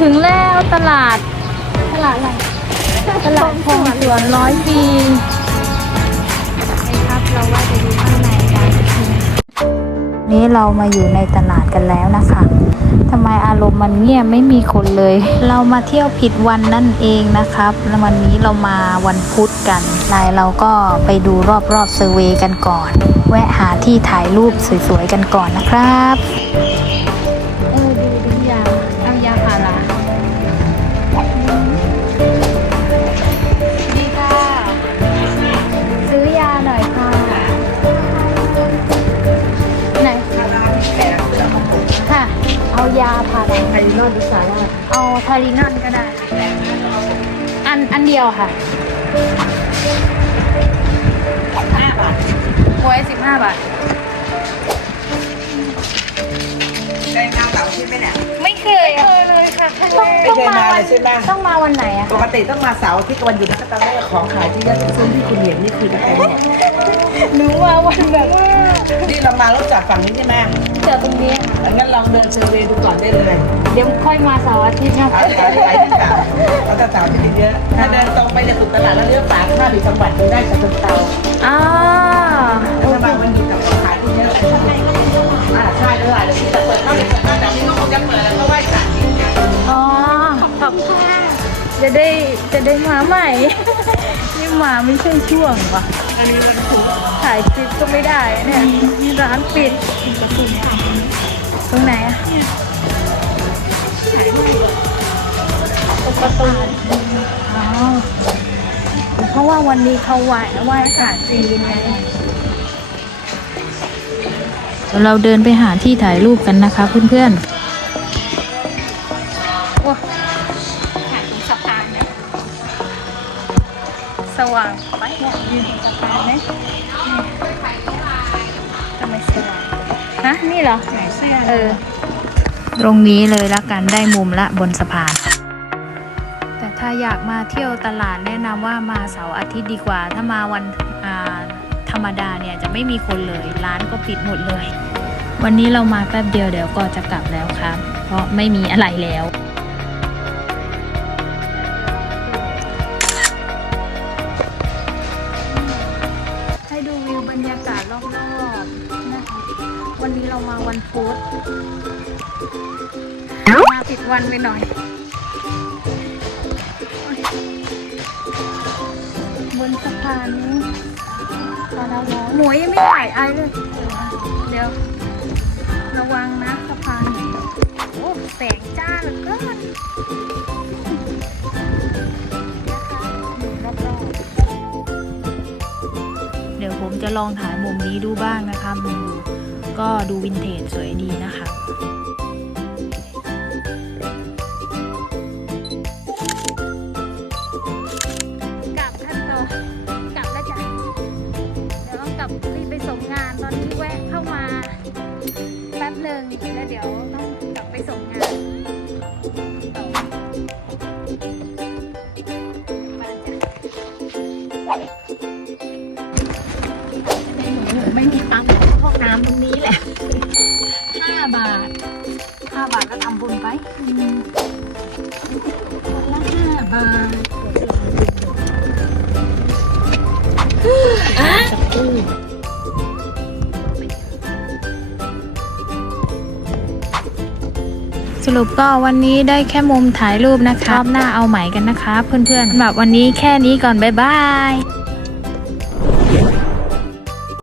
ถึงแล้วตลาด ตลาดอะไร ตลาดคลองสวนร้อยปีครับเราว่าจะดูข้างในกันนี้เรามาอยู่ในตลาดกันแล้วนะคะทำไมอารมณ์มันเงียบไม่มีคนเลย เรามาเที่ยวผิดวันนั่นเองนะครับ แล้ววันนี้เรามาวันพุธกันนายเราก็ไปดูรอบๆเซอร์เวย์กันก่อน แวะหาที่ถ่ายรูปสวยๆกันก่อนนะครับ ยาพาราไทยรอดหรือสาลอดเอาทารินอนก็ได้ อันอันเดียวค่ะห้าบาทหวยสิบห้าบาทเคยมาเสาร์อาที่ไหมเนี่ย ไม่เคยเคยเลยค่ะต้องไม่ต้องเคยมามาวัเลยใช่ไหมต้องมาวันไหนอะปกติต้องมาเสาร์อาที่กับวันหยุดแล้วก็ตอนแรกของขายที่ยอดซุ้มที่คุณเห็นนี่คือจะเป็นหมด หนูมาวันแบบว่านี่เรามารถจอดฝั่งนี้ใช่ไหมเจอตรงนี้ค่ะงั้นลองเดินเซอร์เวย์ดูก่อนได้เลยเดี๋ยวค่อยมาเสาร์อาทิตย์นะเอาขายขายที่เก่าเอาแต่เสาร์อาที่เยอะถ้าเดินตรงไปจะสุดตลาดแล้วเลี้ยวขวาข้ามอีกจังหวัดหนึงได้จากเชิงเตาอ่าถ้ามาวันหยุดกับของขายที่เยอะอ่าใช่ด้วยเดี๋ยวที่จะเปิดเข้าไปเปิดเข้าแต่นี่ก็คงจะเปิดแล้วก็ไหว้ศาลอ๋อขอบคุณค่ะจะได้จะได้มาใหม่ นี่มาไม่ใช่ช่วงว่ะอันนี้วันพุธ ถ่ายคลิปก็ไม่ได้เนี่ยมีร้านปิดตรงไหนอะประตูอ๋อเพราะว่าวันนี้เขาไหว้ไหว้ศาสตร์จีนไงเราเดินไปหาที่ถ่ายรูปกันนะคะเพื่อนๆ สว่างไปเนี่ยยืนตรงสะพานไหมนี่ทำไมสว่างฮะนี่เหรอไหนเสื้อเออ ตรงนี้เลยละกันได้มุมละบนสะพาน แต่ถ้าอยากมาเที่ยวตลาดแนะนำว่ามาเสาร์อาทิตย์ดีกว่า ถ้ามาวันอ่าธรรมดาเนี่ยจะไม่มีคนเลย ร้านก็ปิดหมดเลย วันนี้เรามาแป๊บเดียวเดี๋ยวก็จะกลับแล้วครับ เพราะไม่มีอะไรแล้ว เรามาวันพุธมาผิดวันไปหน่อยบนสะพานนี้ตอนเรามองหมวยยังไม่ถ่ายไอเลย เดี๋ยว ระวังนะสะพานโอ้แสงจ้าเหลือเกินนะคะรอบๆเดี๋ยวผมจะลองถ่ายมุมนี้ดูบ้างนะคะมุม ก็ดูวินเทจสวยดีนะคะกลับขั้นตอนกลับแล้วจ้ะเดี๋ยวต้องกลับรีบไปส่งงานตอนนี้แวะเข้ามาแป๊บหนึ่งแล้วเดี๋ยวต้องกำตรงนี้แหละห้าบาทห้าบาทก็ทำบุญไปคนละห้าบาทสรุปก็วันนี้ได้แค่มุมถ่ายรูปนะคะรอบหน้าเอาใหม่กันนะคะ เพื่อนๆสำหรับวันนี้แค่นี้ก่อน บ๊ายบาย